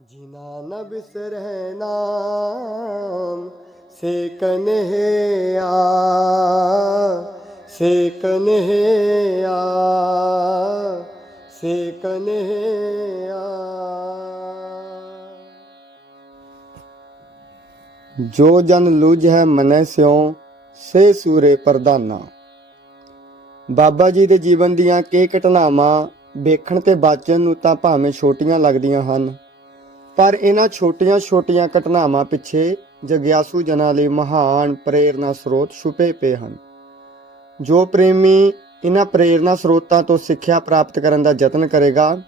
ਜਿਨਾ ਨ ਬਿਸਰੈ ਨਾਮ ਸੇ ਕਨਹਿਆ ਸੇ ਕਨਹਿਆ ਸੇ ਕਨਹਿਆ ਜੋ ਜਨ ਲੁਜ ਹੈ ਮਨੈ ਸਿਉ, ਸੇ ਸੂਰੇ ਪ੍ਰਧਾਨਾ ਬਾਬਾ ਜੀ ਦੇ ਜੀਵਨ ਦੀਆਂ ਕਈ ਘਟਨਾਵਾਂ ਵੇਖਣ ਤੇ ਬਾਚਣ ਨੂੰ ਤਾਂ ਭਾਵੇਂ ਛੋਟੀਆਂ ਲੱਗਦੀਆਂ ਹਨ। ਪਰ ਇਹਨਾਂ ਛੋਟੀਆਂ-ਛੋਟੀਆਂ ਘਟਨਾਵਾਂ ਪਿੱਛੇ ਜਗਿਆਸੂ ਜਨਾਂ ਲਈ ਮਹਾਨ ਪ੍ਰੇਰਨਾ ਸਰੋਤ ਛੁਪੇ ਪਏ ਹਨ। ਜੋ ਪ੍ਰੇਮੀ ਇਹਨਾਂ ਪ੍ਰੇਰਨਾ ਸਰੋਤਾਂ ਤੋਂ ਸਿੱਖਿਆ ਪ੍ਰਾਪਤ ਕਰਨ ਦਾ ਯਤਨ ਕਰੇਗਾ,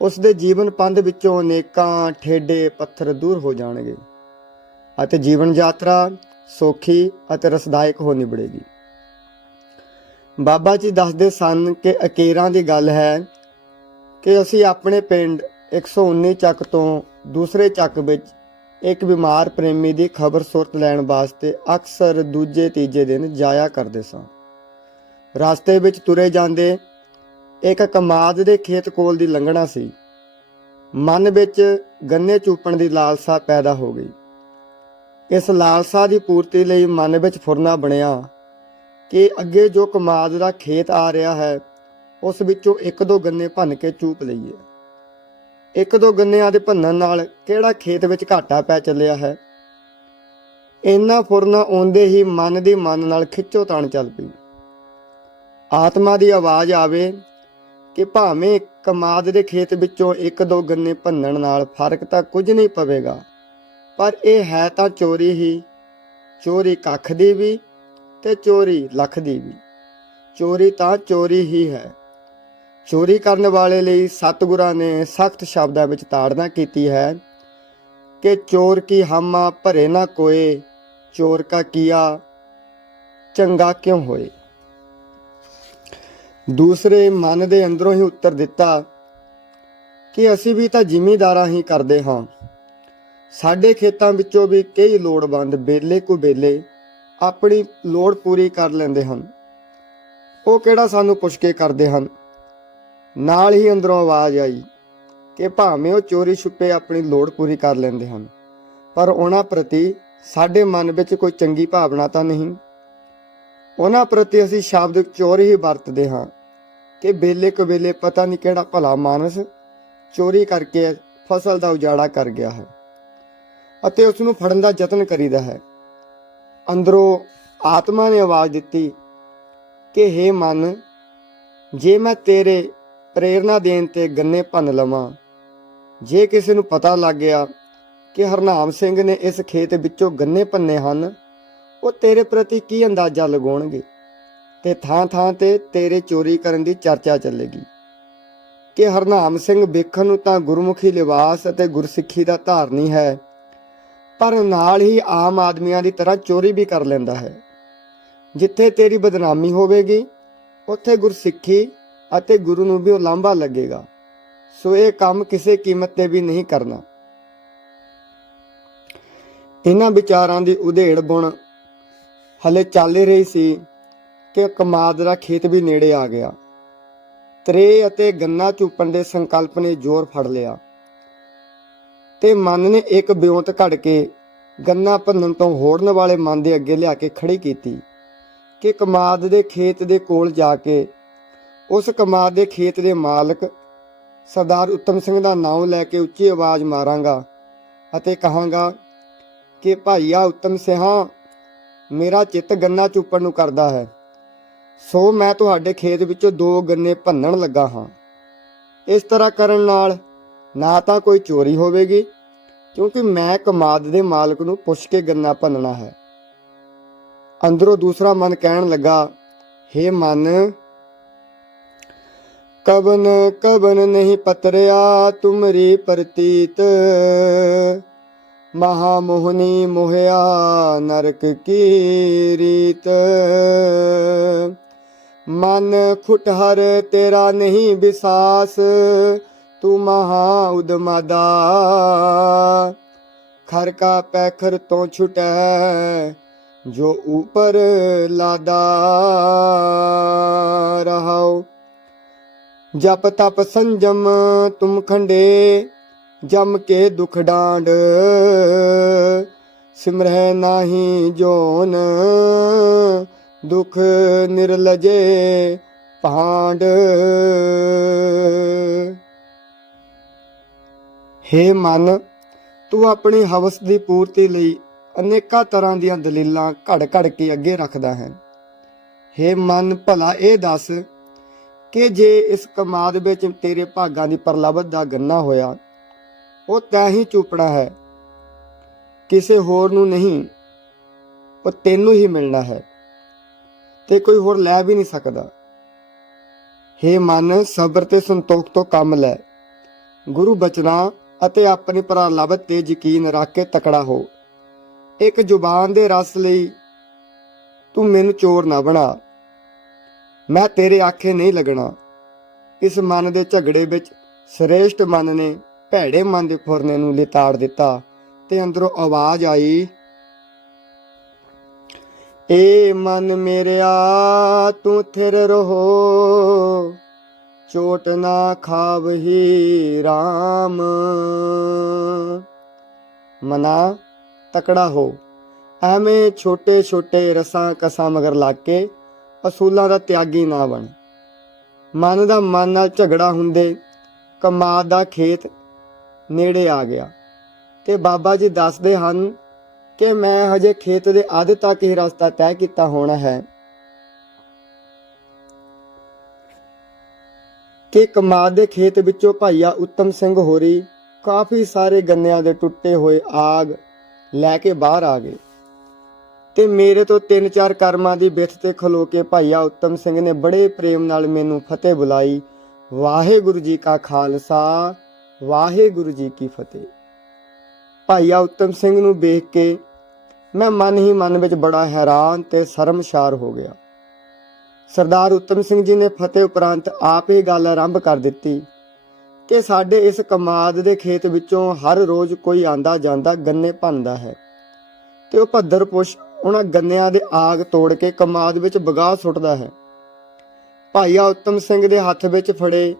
ਉਸ ਦੇ ਜੀਵਨ ਪੰਧ ਵਿੱਚੋਂ ਅਨੇਕਾਂ ਠੇਡੇ ਪੱਥਰ ਦੂਰ ਹੋ ਜਾਣਗੇ ਅਤੇ ਜੀਵਨ ਯਾਤਰਾ ਸੌਖੀ ਅਤੇ ਰਸਦਾਇਕ ਹੋ ਨਿਬੜੇਗੀ। ਬਾਬਾ ਜੀ ਦੱਸਦੇ ਸਨ ਕਿ ਅਕੇਰਾਂ ਦੀ ਗੱਲ ਹੈ ਕਿ ਅਸੀਂ ਆਪਣੇ ਪਿੰਡ 119 ਚੱਕ ਤੋਂ ਦੂਸਰੇ ਚੱਕ ਵਿੱਚ ਇੱਕ ਬਿਮਾਰ ਪ੍ਰੇਮੀ ਦੀ ਖਬਰ ਸੁਰਤ ਲੈਣ ਵਾਸਤੇ ਅਕਸਰ ਦੂਜੇ ਤੀਜੇ ਦਿਨ ਜਾਇਆ ਕਰਦੇ ਸਾਂ। ਰਸਤੇ ਵਿੱਚ ਤੁਰੇ ਜਾਂਦੇ ਇੱਕ ਕਮਾਦ ਦੇ ਖੇਤ ਕੋਲ ਦੀ ਲੰਘਣਾ ਸੀ। ਮਨ ਵਿੱਚ ਗੰਨੇ ਚੂਪਣ ਦੀ ਲਾਲਸਾ ਪੈਦਾ ਹੋ ਗਈ। ਇਸ ਲਾਲਸਾ ਦੀ ਪੂਰਤੀ ਲਈ ਮਨ ਵਿੱਚ ਫੁਰਨਾ ਬਣਿਆ ਕਿ ਅੱਗੇ ਜੋ ਕਮਾਦ ਦਾ ਖੇਤ ਆ ਰਿਹਾ ਹੈ, ਉਸ ਵਿੱਚੋਂ ਇੱਕ ਦੋ ਗੰਨੇ ਭੰਨ ਕੇ ਚੂਪ ਲਈਏ। ਇੱਕ ਦੋ ਗੰਨਿਆਂ ਦੇ ਭੰਨਣ ਨਾਲ ਕਿਹੜਾ ਖੇਤ ਵਿੱਚ ਘਾਟਾ ਪੈ ਚੱਲਿਆ ਹੈ? ਇੰਨਾ ਫੁਰਨਾ ਆਉਂਦੇ ਹੀ ਮਨ ਦੀ ਮਨ ਨਾਲ ਖਿੱਚੋ ਤਾਣ ਚੱਲ ਪਈ। ਆਤਮਾ ਦੀ ਆਵਾਜ਼ ਆਵੇ ਕਿ ਭਾਵੇਂ ਕਮਾਦ ਦੇ ਖੇਤ ਵਿੱਚੋਂ ਇੱਕ ਦੋ ਗੰਨੇ ਭੰਨਣ ਨਾਲ ਫ਼ਰਕ ਤਾਂ ਕੁਝ ਨਹੀਂ ਪਵੇਗਾ, ਪਰ ਇਹ ਹੈ ਤਾਂ ਚੋਰੀ ਹੀ, ਚੋਰੀ ਕੱਖ ਦੀ ਵੀ ਤੇ ਚੋਰੀ ਲੱਖ ਦੀ ਵੀ। ਚੋਰੀ ਤਾਂ ਚੋਰੀ ਹੀ ਹੈ। ਚੋਰੀ ਕਰਨ ਵਾਲੇ ਲਈ ਸਤਿਗੁਰਾਂ ਨੇ ਸਖਤ ਸ਼ਬਦਾਂ ਵਿੱਚ ਤਾੜਨਾ ਕੀਤੀ ਹੈ ਕਿ ਚੋਰ ਕੀ ਹਮਾ ਭਰੇ ਨਾ ਕੋਏ, ਚੋਰ ਕਾ ਕੀਆ ਚੰਗਾ ਕਿਉਂ ਹੋਏ? ਦੂਸਰੇ ਮਨ ਦੇ ਅੰਦਰੋਂ ਹੀ ਉੱਤਰ ਦਿੱਤਾ ਕਿ ਅਸੀਂ ਵੀ ਤਾਂ ਜ਼ਿਮੀਦਾਰਾਂ ਹੀ ਕਰਦੇ ਹਾਂ। ਸਾਡੇ ਖੇਤਾਂ ਵਿੱਚੋਂ ਵੀ ਕਈ ਲੋੜਵੰਦ ਬੇਲੇ ਕੁ ਬੇਲੇ ਆਪਣੀ ਲੋੜ ਪੂਰੀ ਕਰ ਲੈਂਦੇ ਹਨ। ਉਹ ਕਿਹੜਾ ਸਾਨੂੰ ਪੁੱਛ ਕੇ ਕਰਦੇ ਹਨ? ਨਾਲ ਹੀ ਅੰਦਰੋਂ ਆਵਾਜ਼ ਆਈ ਕਿ ਭਾਵੇਂ ਉਹ ਚੋਰੀ ਛੁਪੇ ਆਪਣੀ ਲੋੜ ਪੂਰੀ ਕਰ ਲੈਂਦੇ ਹਨ, ਪਰ ਉਹਨਾਂ ਪ੍ਰਤੀ ਸਾਡੇ ਮਨ ਵਿੱਚ ਕੋਈ ਚੰਗੀ ਭਾਵਨਾ ਤਾਂ ਨਹੀਂ। ਉਹਨਾਂ ਪ੍ਰਤੀ ਅਸੀਂ ਸ਼ਬਦ ਚੋਰੀ ਹੀ ਵਰਤਦੇ ਹਾਂ ਕਿ ਬੇਲੇ ਕਬੇਲੇ ਪਤਾ ਨਹੀਂ ਕਿਹੜਾ ਭਲਾ ਮਾਨਸ ਚੋਰੀ ਕਰਕੇ ਫਸਲ ਦਾ ਉਜਾੜਾ ਕਰ ਗਿਆ ਹੈ ਅਤੇ ਉਸ ਨੂੰ ਫੜਨ ਦਾ ਯਤਨ ਕਰੀਦਾ ਹੈ। ਅੰਦਰੋਂ ਆਤਮਾ ਨੇ ਆਵਾਜ਼ ਦਿੱਤੀ ਕਿ हे ਮਨ, ਜੇ ਮੈਂ ਤੇਰੇ ਪ੍ਰੇਰਣਾ ਦੇਣ ਤੇ ਗੰਨੇ ਭੰਨ ਲਵਾਂ। ਜੇ ਕਿਸੇ ਨੂੰ ਪਤਾ ਲੱਗ ਗਿਆ ਕਿ ਹਰਨਾਮ ਸਿੰਘ ਨੇ ਇਸ ਖੇਤ ਵਿੱਚੋਂ ਗੰਨੇ ਭੰਨੇ ਹਨ, ਉਹ ਤੇਰੇ ਪ੍ਰਤੀ ਕੀ ਅੰਦਾਜ਼ਾ ਲਗਾਉਣਗੇ? ਤੇ ਥਾਂ ਥਾਂ ਤੇ ਤੇਰੇ ਚੋਰੀ ਕਰਨ ਦੀ ਚਰਚਾ ਚੱਲੇਗੀ। ਕਿ ਹਰਨਾਮ ਸਿੰਘ ਵੇਖਣ ਨੂੰ ਤਾਂ ਗੁਰਮੁਖੀ ਲਿਬਾਸ ਅਤੇ ਗੁਰਸਿੱਖੀ ਦਾ ਧਾਰਨੀ ਹੈ, ਪਰ ਨਾਲ ਹੀ ਆਮ ਆਦਮੀਆਂ ਦੀ ਤਰ੍ਹਾਂ ਚੋਰੀ ਵੀ ਕਰ ਲੈਂਦਾ ਹੈ। ਜਿੱਥੇ ਤੇਰੀ ਬਦਨਾਮੀ ਹੋਵੇਗੀ, ਉੱਥੇ ਗੁਰਸਿੱਖੀ ਅਤੇ ਗੁਰੂ ਨੂੰ ਵੀ ਉਹ ਲਾਂਭਾ ਲੱਗੇਗਾ। ਸੋ ਇਹ ਕੰਮ ਕਿਸੇ ਕੀਮਤ ਤੇ ਵੀ ਨਹੀਂ ਕਰਨਾ। ਇਹਨਾਂ ਵਿਚਾਰਾਂ ਦੀ ਉਧੇੜ ਬੁਣ ਹਲੇ ਚੱਲ ਰਹੀ ਸੀ ਕਿ ਕਮਾਦ ਦਾ ਖੇਤ ਵੀ ਨੇੜੇ ਆ ਗਿਆ। ਤਰੇ ਅਤੇ ਗੰਨਾ ਚੂਪਣ ਦੇ ਸੰਕਲਪ ਨੇ ਜ਼ੋਰ ਫੜ ਲਿਆ। ਤੇ ਮਨ ਨੇ ਇੱਕ ਬਿਉਂਤ ਘੜ ਕੇ ਗੰਨਾ ਭੰਨਣ ਤੋਂ ਹੋੜਨ ਵਾਲੇ ਮਨ ਦੇ ਅੱਗੇ ਲਿਆ ਕੇ ਖੜੀ ਕੀਤੀ ਕਿ ਕਮਾਦ ਦੇ ਖੇਤ ਦੇ ਕੋਲ ਜਾ ਕੇ ਉਸ ਕਮਾਦ ਦੇ ਖੇਤ ਦੇ ਮਾਲਕ ਸਰਦਾਰ ਉੱਤਮ ਸਿੰਘ ਦਾ ਨਾਮ ਲੈ ਕੇ ਉੱਚੀ ਆਵਾਜ਼ ਮਾਰਾਂਗਾ ਅਤੇ ਕਹਾਂਗਾ ਕਿ ਭਾਈਆ ਉੱਤਮ ਸਿਹਾ, ਮੇਰਾ ਚਿੱਤ ਗੰਨਾ ਚੁੱਪਣ ਨੂੰ ਕਰਦਾ ਹੈ। ਸੋ ਮੈਂ ਤੁਹਾਡੇ ਖੇਤ ਵਿੱਚੋਂ ਦੋ ਗੰਨੇ ਭੰਨਣ ਲੱਗਾ ਹਾਂ। ਇਸ ਤਰ੍ਹਾਂ ਕਰਨ ਨਾਲ ਨਾ ਤਾਂ ਕੋਈ ਚੋਰੀ ਹੋਵੇਗੀ, ਕਿਉਂਕਿ ਮੈਂ ਕਮਾਦ ਦੇ ਮਾਲਕ ਨੂੰ ਪੁੱਛ ਕੇ ਗੰਨਾ ਭੰਨਣਾ ਹੈ। ਅੰਦਰੋਂ ਦੂਸਰਾ ਮਨ ਕਹਿਣ ਲੱਗਾ हे ਮਨ ਕਬਨ ਕਬਨ ਨਹੀਂ ਪਤਰਿਆ ਤੁਮਰੀ ਪ੍ਰਤੀਤ ਮਹਾ ਮੋਹਨੀ ਮੋਹਿਆ ਨਰਕ ਕੀ ਰੀਤ ਮਨ ਖੁਟਹਰ ਤੇਰਾ ਨਹੀਂ ਵਿਸਾਸ ਤੂੰ ਮਹਾ ਉਦਮਦਾ ਖਰ ਕਾ ਪੈਖਰ ਤੋਂ ਛੁਟੈ ਜੋ ਊਪਰ ਲਾਦਾ ਰਹਾਓ ਜਪ ਤਪ ਸੰਜਮ ਤੁਮ ਖੰਡੇ, ਜਮ ਕੇ ਦੁਖ ਡਾਂਡ। ਸਿਮਰਹਿ ਨਾਹੀ ਜੋਨ, ਦੁਖ ਨਿਰਲਜੇ ਭਾਂਡ। ਹੇ ਮਨ, ਤੂੰ ਆਪਣੀ ਹਵਸ ਦੀ ਪੂਰਤੀ ਲਈ ਅਨੇਕਾਂ ਤਰ੍ਹਾਂ ਦੀਆਂ ਦਲੀਲਾਂ ਘੜ-ਘੜ ਕੇ ਅੱਗੇ ਰੱਖਦਾ ਹੈ। ਹੇ ਮਨ, ਭਲਾ ਇਹ ਦੱਸ ਕਿ ਜੇ ਇਸ ਕਮਾਦ ਵਿੱਚ ਤੇਰੇ ਭਾਗਾਂ ਦੀ ਪ੍ਰਲਬਧ ਦਾ ਗੰਨਾ ਹੋਇਆ, ਉਹ ਤੈਂ ਹੀ ਚੂਪਣਾ ਹੈ। ਕਿਸੇ ਹੋਰ ਨੂੰ ਨਹੀਂ, ਉਹ ਤੈਨੂੰ ਹੀ ਮਿਲਣਾ ਹੈ। ਤੇ ਕੋਈ ਹੋਰ ਲੈ ਵੀ ਨਹੀਂ ਸਕਦਾ। ਹੇ ਮਨ, ਸਬਰ ਤੇ ਸੰਤੋਖ ਤੋਂ ਕੰਮ ਲੈ। ਗੁਰੂ ਬਚਨਾਂ ਅਤੇ ਆਪਣੀ ਪ੍ਰਲਬਧ ਤੇ ਯਕੀਨ ਰੱਖ ਕੇ ਤਕੜਾ ਹੋ। ਇੱਕ ਜ਼ੁਬਾਨ ਦੇ ਰਸ ਲਈ ਤੂੰ ਮੈਨੂੰ ਚੋਰ ਨਾ ਬਣਾ। ਮੈਂ ਤੇਰੇ ਆਖੇ ਨਹੀਂ ਲੱਗਣਾ। ਇਸ ਮਨ ਦੇ ਝਗੜੇ ਵਿੱਚ ਸ੍ਰੇਸ਼ਟ ਮਨ ਨੇ ਭੈੜੇ ਮਨ ਦੇ ਫੁਰਨੇ ਨੂੰ ਲਿਤਾੜ ਦਿੱਤਾ ਤੇ ਅੰਦਰੋਂ ਆਵਾਜ਼ ਆਈ, ਏ ਮਨ ਮੇਰਿਆ, ਤੂੰ ਥਿਰ ਰਹੋ। ਚੋਟ ਨਾ ਖਾਵਹੀ RAM ਮਨਾ, ਤਕੜਾ ਹੋ। ਐਵੇਂ ਛੋਟੇ ਛੋਟੇ ਰਸਾਂ ਕਸਾਂ ਮਗਰ ਲੱਗ ਕੇ ਅਸੂਲਾਂ ਦਾ ਤਿਆਗੀ ਨਾ ਬਣ। ਮਨ ਦਾ ਮਨ ਨਾਲ ਝਗੜਾ ਹੁੰਦੇ ਕਮਾਦ ਦਾ ਖੇਤ ਨੇੜੇ ਆ ਗਿਆ ਤੇ ਬਾਬਾ ਜੀ ਦੱਸਦੇ ਹਨ ਕਿ ਮੈਂ ਹਜੇ ਖੇਤ ਦੇ ਅੱਧ ਤੱਕ ਹੀ ਰਸਤਾ ਤੈਅ ਕੀਤਾ ਹੋਣਾ ਹੈ ਕਿ ਕਮਾਦ ਦੇ ਖੇਤ ਵਿੱਚੋਂ ਭਾਈਆ ਉੱਤਮ ਸਿੰਘ ਹੋਰੀ ਕਾਫੀ ਸਾਰੇ ਗੰਨਿਆਂ ਦੇ ਟੁੱਟੇ ਹੋਏ ਆਗ ਲੈ ਕੇ ਬਾਹਰ ਆ ਗਏ। ਤੇ ਮੇਰੇ ਤੋਂ ਤਿੰਨ ਚਾਰ ਕਰਮਾਂ ਦੀ ਬਿੱਥ ਤੇ ਖਲੋ ਕੇ ਭਾਈਆ ਉੱਤਮ ਸਿੰਘ ਨੇ ਬੜੇ ਪ੍ਰੇਮ ਨਾਲ ਮੈਨੂੰ ਫਤਿਹ ਬੁਲਾਈ। ਵਾਹਿਗੁਰੂ ਜੀ ਕਾ ਖਾਲਸਾ, ਵਾਹਿਗੁਰੂ ਜੀ ਕੀ ਫਤਿਹ। ਭਾਈਆ ਉੱਤਮ ਸਿੰਘ ਨੂੰ ਵੇਖ ਕੇ ਮੈਂ ਮਨ ਹੀ ਮਨ ਵਿੱਚ ਬੜਾ ਹੈਰਾਨ ਤੇ ਸ਼ਰਮਸ਼ਾਰ ਹੋ ਗਿਆ। ਸਰਦਾਰ ਉੱਤਮ ਸਿੰਘ ਜੀ ਨੇ ਫਤਿਹ ਉਪਰੰਤ ਆਪ ਹੀ ਗੱਲ ਆਰੰਭ ਕਰ ਦਿੱਤੀ ਕਿ ਸਾਡੇ ਇਸ ਕਮਾਦ ਦੇ ਖੇਤ ਵਿੱਚੋਂ ਹਰ ਰੋਜ਼ ਕੋਈ ਆਂਦਾ ਜਾਂਦਾ ਗੰਨੇ ਭੰਦਾ ਹੈ ਤੇ ਉਹ ਭੱਦਰ ਪੁਸ਼ ਉਹਨਾਂ ਗੰਨਿਆਂ ਦੇ ਆਗ ਤੋੜ ਕੇ ਕਮਾਦ ਵਿੱਚ ਬਗਾ ਸੁੱਟਦਾ ਹੈ। ਭਾਈਆ ਉੱਤਮ ਸਿੰਘ ਦੇ ਹੱਥ ਵਿੱਚ ਫੜੇ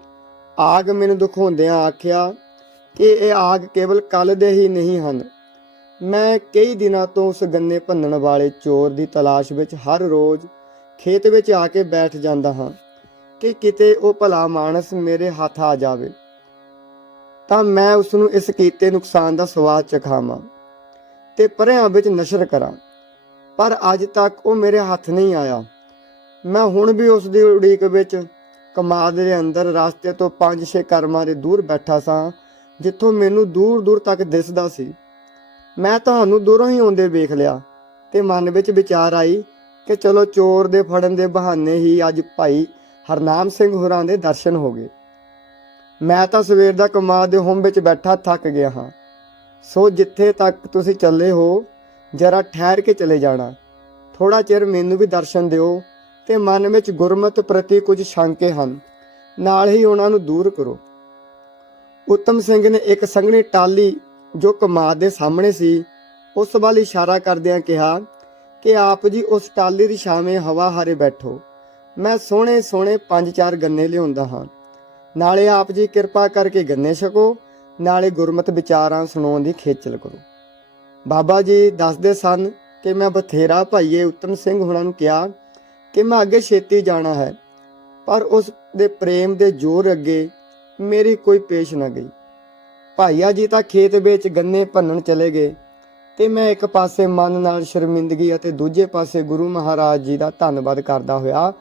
ਆਗ ਮੈਨੂੰ ਦਿਖਾਉਂਦਿਆਂ ਆਖਿਆ ਕਿ ਇਹ ਆਗ ਕੇਵਲ ਕੱਲ ਦੇ ਹੀ ਨਹੀਂ ਹਨ। ਮੈਂ ਕਈ ਦਿਨਾਂ ਤੋਂ ਉਸ ਗੰਨੇ ਭੰਨਣ ਵਾਲੇ ਚੋਰ ਦੀ ਤਲਾਸ਼ ਵਿੱਚ ਹਰ ਰੋਜ਼ ਖੇਤ ਵਿੱਚ ਆ ਕੇ ਬੈਠ ਜਾਂਦਾ ਹਾਂ ਕਿ ਕਿਤੇ ਉਹ ਭਲਾ ਮਾਨਸ ਮੇਰੇ ਹੱਥ ਆ ਜਾਵੇ। ਤਾਂ ਮੈਂ ਉਸ ਨੂੰ ਇਸ ਕੀਤੇ ਨੁਕਸਾਨ ਦਾ ਸਵਾਦ ਚਖਾਵਾਂ ਤੇ ਪਰਿਆਂ ਵਿੱਚ ਨਸ਼ਰ ਕਰਾਂ। ਪਰ ਅੱਜ ਤੱਕ ਉਹ ਮੇਰੇ ਹੱਥ ਨਹੀਂ ਆਇਆ। ਮੈਂ ਹੁਣ ਵੀ ਉਸ ਦੀ ਉਡੀਕ ਵਿੱਚ ਕਮਾਦ ਦੇ ਅੰਦਰ ਰਸਤੇ ਤੋਂ 5-6 ਕਰਮਾਂ ਦੇ ਦੂਰ ਬੈਠਾ ਸਾਂ, ਜਿੱਥੋਂ ਮੈਨੂੰ ਦੂਰ ਦੂਰ ਤੱਕ ਦਿਸਦਾ ਸੀ। ਮੈਂ ਤੁਹਾਨੂੰ ਦੂਰੋਂ ਹੀ ਆਉਂਦੇ ਵੇਖ ਲਿਆ ਤੇ ਮਨ ਵਿੱਚ ਵਿਚਾਰ ਆਈ ਕਿ ਚਲੋ ਚੋਰ ਦੇ ਫੜਨ ਦੇ ਬਹਾਨੇ ਹੀ ਅੱਜ ਭਾਈ ਹਰਨਾਮ ਸਿੰਘ ਹੋਰਾਂ ਦੇ ਦਰਸ਼ਨ ਹੋ ਗਏ। ਮੈਂ ਤਾਂ ਸਵੇਰ ਦਾ ਕਮਾਦ ਦੇ ਹੋਮ ਵਿੱਚ ਬੈਠਾ ਥੱਕ ਗਿਆ ਹਾਂ। ਸੋ ਜਿੱਥੇ ਤੱਕ ਤੁਸੀਂ ਚੱਲੇ ਹੋ ਜਰਾ ਠਹਿਰ ਕੇ ਚਲੇ ਜਾਣਾ। ਥੋੜਾ ਚਿਰ ਮੈਨੂੰ ਵੀ ਦਰਸ਼ਨ ਦਿਓ ਤੇ ਮਨ ਵਿੱਚ ਗੁਰਮਤ ਪ੍ਰਤੀ ਕੁਝ ਸ਼ੰਕੇ ਹਨ। ਨਾਲ ਹੀ ਉਹਨਾਂ ਨੂੰ ਦੂਰ ਕਰੋ। ਉੱਤਮ ਸਿੰਘ ਨੇ ਇੱਕ ਸੰਘਣੀ ਟਾਲੀ ਜੋ ਕਮਾਦ ਦੇ ਸਾਹਮਣੇ ਸੀ, ਉਸ ਵੱਲ ਇਸ਼ਾਰਾ ਕਰਦਿਆਂ ਕਿਹਾ ਕਿ ਆਪ ਜੀ ਉਸ ਟਾਲੀ ਦੀ ਛਾਵੇਂ ਹਵਾ ਹਾਰੇ ਬੈਠੋ। ਮੈਂ ਸੋਹਣੇ ਸੋਹਣੇ ਪੰਜ ਚਾਰ ਗੰਨੇ ਲਿਆਉਂਦਾ ਹਾਂ। ਨਾਲੇ ਆਪ ਜੀ ਕਿਰਪਾ ਕਰਕੇ ਗੰਨੇ ਛਕੋ, ਨਾਲੇ ਗੁਰਮਤ ਵਿਚਾਰਾਂ ਸੁਣਾਉਣ ਦੀ ਖੇਚਲ ਕਰੋ। ਬਾਬਾ ਜੀ ਦੱਸਦੇ ਸਨ ਕਿ ਮੈਂ ਬਥੇਰਾ ਭਾਈਏ ਉਤਮ ਸਿੰਘ ਹੁਣਾਂ ਨੂੰ ਕਿਹਾ ਕਿ ਮੈਂ ਅੱਗੇ ਛੇਤੀ ਜਾਣਾ ਹੈ, ਪਰ ਉਸ ਦੇ ਪ੍ਰੇਮ ਦੇ ਜ਼ੋਰ ਅੱਗੇ ਮੇਰੀ ਕੋਈ ਪੇਸ਼ ਨਾ ਗਈ। ਭਾਈਆ ਜੀ ਤਾਂ ਖੇਤ ਵਿੱਚ ਗੰਨੇ ਭੰਨਣ ਚਲੇ ਗਏ ਤੇ ਮੈਂ ਇੱਕ ਪਾਸੇ ਮਨ ਨਾਲ ਸ਼ਰਮਿੰਦਗੀ ਅਤੇ ਦੂਜੇ ਪਾਸੇ ਗੁਰੂ ਮਹਾਰਾਜ ਜੀ ਦਾ ਧੰਨਵਾਦ ਕਰਦਾ ਹੋਇਆ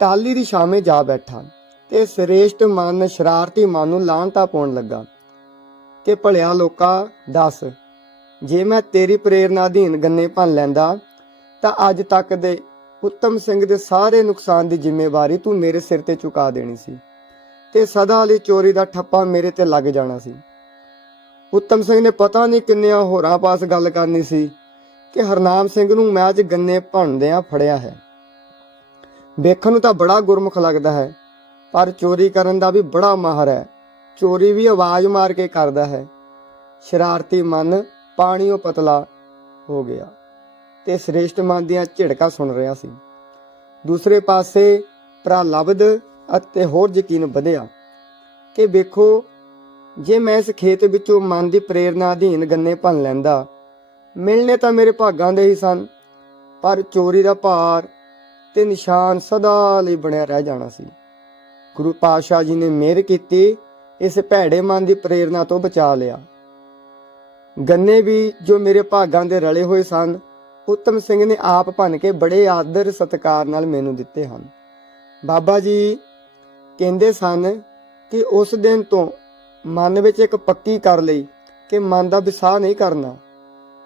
ਟਾਲੀ ਦੀ ਛਾਵੇਂ ਜਾ ਬੈਠਾ ਤੇ ਸ੍ਰੇਸ਼ਟ ਮਨ ਸ਼ਰਾਰਤੀ ਮਨ ਨੂੰ ਲਾਂਟਾ ਪਾਉਣ ਲੱਗਾ ਕਿ ਭਲਿਆ ਲੋਕਾ ਦੱਸ ਜੇ ਮੈਂ ਤੇਰੀ ਪ੍ਰੇਰਣਾ ਅਧੀਨ ਗੰਨੇ ਭੰਨ ਲੈਂਦਾ, ਤਾਂ ਅੱਜ ਤੱਕ ਦੇ ਉੱਤਮ ਸਿੰਘ ਦੇ ਸਾਰੇ ਨੁਕਸਾਨ ਦੀ ਜ਼ਿੰਮੇਵਾਰੀ ਤੂੰ ਮੇਰੇ ਸਿਰ ਤੇ ਚੁਕਾ ਦੇਣੀ ਸੀ ਤੇ ਸਦਾ ਲਈ ਚੋਰੀ ਦਾ ਠੱਪਾ ਮੇਰੇ ਤੇ ਲੱਗ ਜਾਣਾ ਸੀ। ਉੱਤਮ ਸਿੰਘ ਨੇ ਪਤਾ ਨਹੀਂ ਕਿੰਨਿਆਂ ਹੋਰਾਂ ਪਾਸ ਗੱਲ ਕਰਨੀ ਸੀ ਕਿ ਹਰਨਾਮ ਸਿੰਘ ਨੂੰ ਮੈਂ ਅੱਜ ਗੰਨੇ ਭੰਨਦਿਆਂ ਫੜਿਆ ਹੈ। ਵੇਖਣ ਨੂੰ ਤਾਂ ਬੜਾ ਗੁਰਮੁਖ ਲੱਗਦਾ ਹੈ, ਪਰ ਚੋਰੀ ਕਰਨ ਦਾ ਵੀ ਬੜਾ ਮਾਹਰ ਹੈ। ਚੋਰੀ ਵੀ ਆਵਾਜ਼ ਮਾਰ ਕੇ ਕਰਦਾ ਹੈ। ਸ਼ਰਾਰਤੀ ਮਨ ਪਾਣੀੋਂ ਪਤਲਾ ਹੋ ਗਿਆ ਤੇ ਸ੍ਰੇਸ਼ਟ ਮਨ ਦੀਆਂ ਝਿੜਕਾਂ ਸੁਣ ਰਿਹਾ ਸੀ। ਦੂਸਰੇ ਪਾਸੇ ਪ੍ਰਲਬਧ ਅਤੇ ਹੋਰ ਯਕੀਨ ਵਧਿਆ ਕਿ ਵੇਖੋ, ਜੇ ਮੈਂ ਇਸ ਖੇਤ ਵਿੱਚੋਂ ਮਨ ਦੀ ਪ੍ਰੇਰਣਾ ਅਧੀਨ ਗੰਨੇ ਭੰਨ ਲੈਂਦਾ ਮਿਲਣੇ ਤਾਂ ਮੇਰੇ ਭਾਗਾਂ ਦੇ ਹੀ ਸਨ, ਪਰ ਚੋਰੀ ਦਾ ਭਾਰ ਤੇ ਨਿਸ਼ਾਨ ਸਦਾ ਲਈ ਬਣਿਆ ਰਹਿ ਜਾਣਾ ਸੀ। ਗੁਰੂ ਪਾਤਸ਼ਾਹ ਜੀ ਨੇ ਮਿਹਰ ਕੀਤੀ, ਇਸ ਭੈੜੇ ਮਨ ਦੀ ਪ੍ਰੇਰਣਾ ਤੋਂ ਬਚਾ ਲਿਆ। ਗੰਨੇ ਵੀ ਜੋ ਮੇਰੇ ਭਾਗਾਂ ਦੇ ਰਲੇ ਹੋਏ ਸਨ, ਉੱਤਮ ਸਿੰਘ ਨੇ ਆਪ ਭੰਨ ਕੇ ਬੜੇ ਆਦਰ ਸਤਿਕਾਰ ਨਾਲ ਮੈਨੂੰ ਦਿੱਤੇ ਹਨ। ਬਾਬਾ ਜੀ ਕਹਿੰਦੇ ਸਨ ਕਿ ਉਸ ਦਿਨ ਤੋਂ ਮਨ ਵਿੱਚ ਇੱਕ ਪੱਕੀ ਕਰ ਲਈ ਕਿ ਮਨ ਦਾ ਵਿਸਾਹ ਨਹੀਂ ਕਰਨਾ।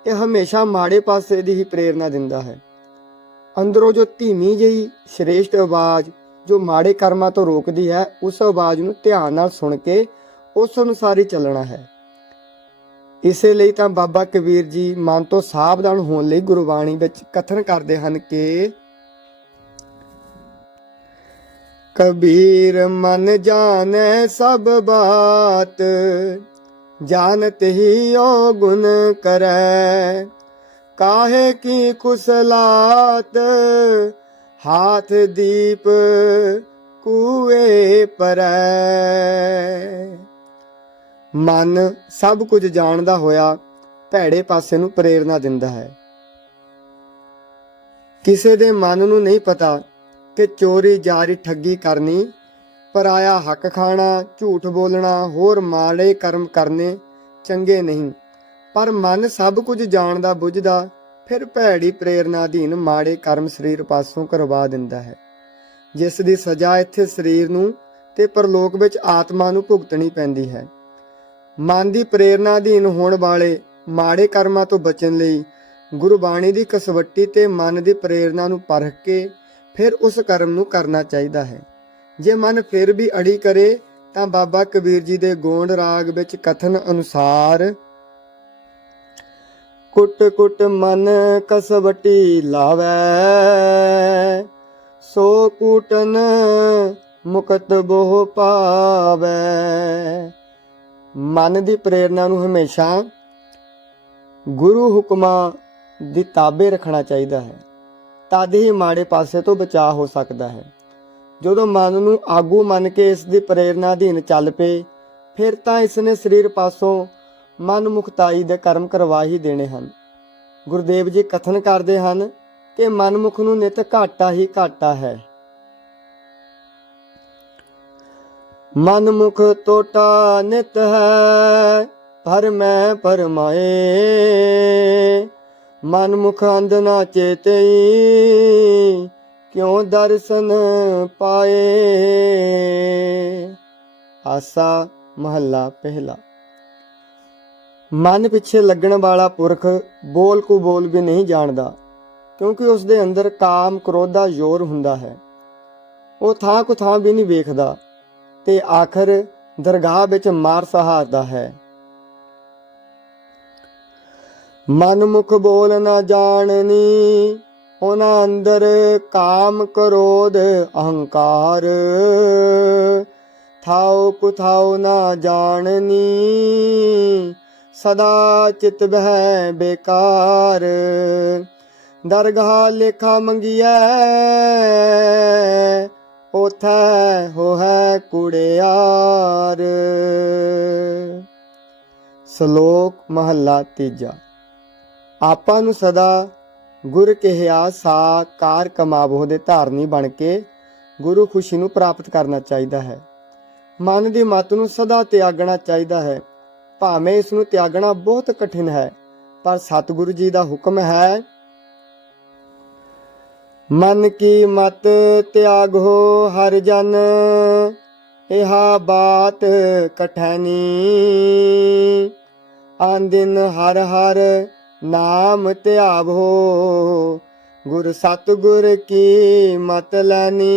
ਇਹ ਹਮੇਸ਼ਾ ਮਾੜੇ ਪਾਸੇ ਦੀ ਹੀ ਪ੍ਰੇਰਣਾ ਦਿੰਦਾ ਹੈ। ਅੰਦਰੋਂ ਜੋ ਧੀਮੀ ਜਿਹੀ ਸ਼੍ਰੇਸ਼ਟ ਆਵਾਜ਼, ਜੋ ਮਾੜੇ ਕਰਮਾਂ ਤੋਂ ਰੋਕਦੀ ਹੈ, ਉਸ ਆਵਾਜ਼ ਨੂੰ ਧਿਆਨ ਨਾਲ ਸੁਣ ਕੇ ਉਸ ਅਨੁਸਾਰ ਹੀ ਚੱਲਣਾ ਹੈ। ਇਸੇ ਲਈ ਤਾਂ ਬਾਬਾ ਕਬੀਰ ਜੀ ਮਨ ਤੋਂ ਸਾਵਧਾਨ ਹੋਣ ਲਈ ਗੁਰਬਾਣੀ ਵਿੱਚ ਕਥਨ ਕਰਦੇ ਹਨ ਕਿ ਕਬੀਰ ਮਨ ਜਾਣੈ ਸਭ ਬਾਤ ਜਾਣਤ ਹੀ ਓ ਗੁਣ ਕਰੈ। ਕਾਹੇ ਕੀ ਕੁਸਲਾਤ ਹਾਥ ਦੀਪ ਕੂਏ ਪਰੈ। ਮਨ ਸਭ ਕੁਝ ਜਾਣਦਾ ਹੋਇਆ ਭੈੜੇ ਪਾਸੇ ਨੂੰ ਪ੍ਰੇਰਣਾ ਦਿੰਦਾ ਹੈ। ਕਿਸੇ ਦੇ ਮਨ ਨੂੰ ਨਹੀਂ ਪਤਾ ਕਿ ਚੋਰੀ, ਜਾਰੀ, ਠੱਗੀ ਕਰਨੀ, ਪਰਾਇਆ ਹੱਕ ਖਾਣਾ, ਝੂਠ ਬੋਲਣਾ, ਹੋਰ ਮਾੜੇ ਕਰਮ ਕਰਨੇ ਚੰਗੇ ਨਹੀਂ। ਪਰ ਮਨ ਸਭ ਕੁਝ ਜਾਣਦਾ, ਬੁੱਝਦਾ, ਫਿਰ ਭੈੜੀ ਪ੍ਰੇਰਣਾ ਅਧੀਨ ਮਾੜੇ ਕਰਮ ਸਰੀਰ ਪਾਸੋਂ ਕਰਵਾ ਦਿੰਦਾ ਹੈ। ਜਿਸ ਦੀ ਸਜ਼ਾ ਇੱਥੇ ਸਰੀਰ ਨੂੰ ਤੇ ਪਰਲੋਕ ਵਿੱਚ ਆਤਮਾ ਨੂੰ ਭੁਗਤਣੀ ਪੈਂਦੀ ਹੈ। ਮਨ ਦੀ ਪ੍ਰੇਰਣਾ ਅਧੀਨ ਹੋਣ ਵਾਲੇ ਮਾੜੇ ਕਰਮਾਂ ਤੋਂ ਬਚਣ ਲਈ ਗੁਰਬਾਣੀ ਦੀ ਕਸਵੱਟੀ ਤੇ ਮਨ ਦੀ ਪ੍ਰੇਰਣਾ ਨੂੰ ਪਰਖ ਕੇ ਫਿਰ ਉਸ ਕਰਮ ਨੂੰ ਕਰਨਾ ਚਾਹੀਦਾ ਹੈ। ਜੇ ਮਨ ਫਿਰ ਵੀ ਅੜੀ ਕਰੇ, ਤਾਂ ਬਾਬਾ ਕਬੀਰ ਜੀ ਦੇ ਗੋਂਡ ਰਾਗ ਵਿੱਚ ਕਥਨ ਅਨੁਸਾਰ, ਕੁੱਟ ਕੁੱਟ ਮਨ ਕਸਵਟੀ ਲਾਵੈ, ਸੋ ਕੂਟਨ ਮੁਕਤ ਬੋਹ ਪਾਵੈ। ਮਨ ਦੀ ਪ੍ਰੇਰਣਾ ਨੂੰ ਹਮੇਸ਼ਾ ਗੁਰੂ ਹੁਕਮਾਂ ਦੀ ਤਾਬੇ ਰੱਖਣਾ ਚਾਹੀਦਾ ਹੈ। ਤਦ ਹੀ ਮਾੜੇ ਪਾਸੇ ਤੋਂ ਬਚਾਅ ਹੋ ਸਕਦਾ ਹੈ। ਜਦੋਂ ਮਨ ਨੂੰ ਆਗੂ ਮੰਨ ਕੇ ਇਸ ਦੀ ਪ੍ਰੇਰਣਾ ਅਧੀਨ ਚੱਲ ਪਏ, ਫਿਰ ਤਾਂ ਇਸ ਨੇ ਸਰੀਰ ਪਾਸੋਂ ਮਨ ਮੁਖਤਾਈ ਦੇ ਕਰਮ ਕਰਵਾ ਹੀ ਦੇਣੇ ਹਨ। ਗੁਰਦੇਵ ਜੀ ਕਥਨ ਕਰਦੇ ਹਨ ਕਿ ਮਨਮੁਖ ਨੂੰ ਨਿਤ ਘਾਟਾ ਹੀ ਘਾਟਾ ਹੈ। ਮਨ ਮੁਖ ਟੋਟਾ ਨਿਤ ਹੈ, ਪਰ ਮੈਂ ਪਰਮਾਏ ਮਨਮੁਖ ਅੰਧ ਨਾ ਚੇਤਈ, ਕਿਉ ਦਰਸ਼ਨ ਪਾਏ? ਆਸਾ ਮਹੱਲਾ ਪਹਿਲਾ। ਮਨ ਪਿੱਛੇ ਲੱਗਣ ਵਾਲਾ ਪੁਰਖ ਬੋਲ ਕੋ ਬੋਲ ਵੀ ਨਹੀਂ ਜਾਣਦਾ, ਕਿਉਂਕਿ ਉਸ ਦੇ ਅੰਦਰ ਕਾਮ ਕ੍ਰੋਧ ਦਾ ਜ਼ੋਰ ਹੁੰਦਾ ਹੈ। ਉਹ ਥਾਂ ਕੋ ਥਾਂ ਵੀ ਨਹੀਂ ਵੇਖਦਾ ਤੇ ਆਖਰ ਦਰਗਾਹ ਵਿੱਚ ਮਾਰ ਸਹਾਰਦਾ ਹੈ। ਮਨ ਮੁਖ ਬੋਲ ਨਾ ਜਾਣਨੀ, ਉਹਨਾਂ ਅੰਦਰ ਕਾਮ ਕਰੋਧ ਅਹੰਕਾਰ। ਥਾਉ ਕੁਥਾਉ ਨਾ ਜਾਣਨੀ, ਸਦਾ ਚਿਤ ਬਹਿ ਬੇਕਾਰ। ਦਰਗਾਹ ਲੇਖਾ ਮੰਗਿਆ ਉਥੈ ਹੋਇ ਕੁੜਿਆਰ। ਸ਼ਲੋਕ ਮਹੱਲਾ ਤੀਜਾ। ਆਪਾਂ ਨੂੰ ਸਦਾ ਗੁਰ ਕਿਹਾ ਸਾ ਕਮਾਵੋ ਦੇ ਧਾਰਨੀ ਬਣ ਕੇ ਗੁਰੂ ਖੁਸ਼ੀ ਨੂੰ ਪ੍ਰਾਪਤ ਕਰਨਾ ਚਾਹੀਦਾ ਹੈ। ਮਨ ਦੀ ਮਤ ਨੂੰ ਸਦਾ ਤਿਆਗਣਾ ਚਾਹੀਦਾ ਹੈ। ਭਾਵੇਂ ਇਸ ਨੂੰ ਤਿਆਗਣਾ ਬਹੁਤ ਕਠਿਨ ਹੈ, ਪਰ ਸਤਿਗੁਰੂ ਜੀ ਦਾ ਹੁਕਮ ਹੈ ਮਨ ਕੀ ਮਤ ਤਿਆਗੋ ਹਰ ਜਨ, ਇਹਾ ਬਾਤ ਕਠੈਨੀ। ਆਂ ਹਰ ਹਰ ਨਾਮ ਧਿਆਵੋ, ਗੁਰ ਸਤਿਗੁਰ ਕੀ ਮਤ ਲੈਨੀ।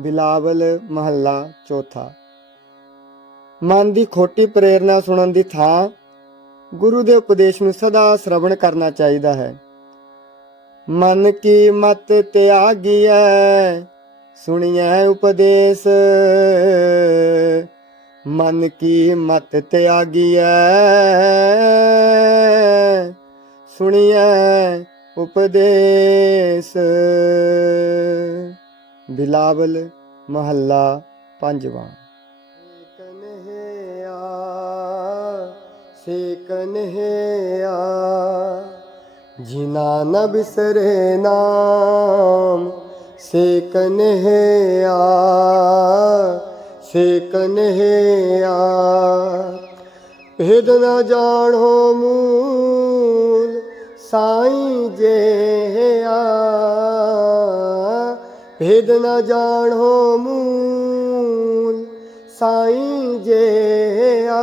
ਬਿਲਾਵਲ ਮਹੱਲਾ ਚੌਥਾ। ਮਨ ਦੀ ਖੋਟੀ ਪ੍ਰੇਰਣਾ ਸੁਣਨ ਦੀ ਥਾਂ ਗੁਰੂ ਦੇ ਉਪਦੇਸ਼ ਨੂੰ ਸਦਾ ਸ਼ਰਵਣ ਕਰਨਾ ਚਾਹੀਦਾ ਹੈ। ਮਨ ਕੀ ਮਤ ਤਿਆਗੀਐ? ਸੁਣੀਐ ਉਪਦੇਸ਼। ਮਨ ਕੀ ਮਤ ਤਿਆਗੀਐ? ਸੁਣੀਐ ਉਪਦੇਸ਼। ਬਿਲਾਵਲ ਮਹੱਲਾ ਪੰਜਵਾਂ। ਸੇਕਨ ਹੈ ਜਿਨਾ ਨ ਬਿਸਰੇ ਨਾਮ ਸੇ ਕਨਹਿਆ ਸੇ ਕਨਹਿਆ ਭੇਦ ਨ ਜਾਣੋ ਮੂਲ, ਸਾਈਂ ਜੇਆ ਭੇਦ ਨ ਜਾਣੋ ਮੂਲ, ਸਾਈਂ ਜੇਆ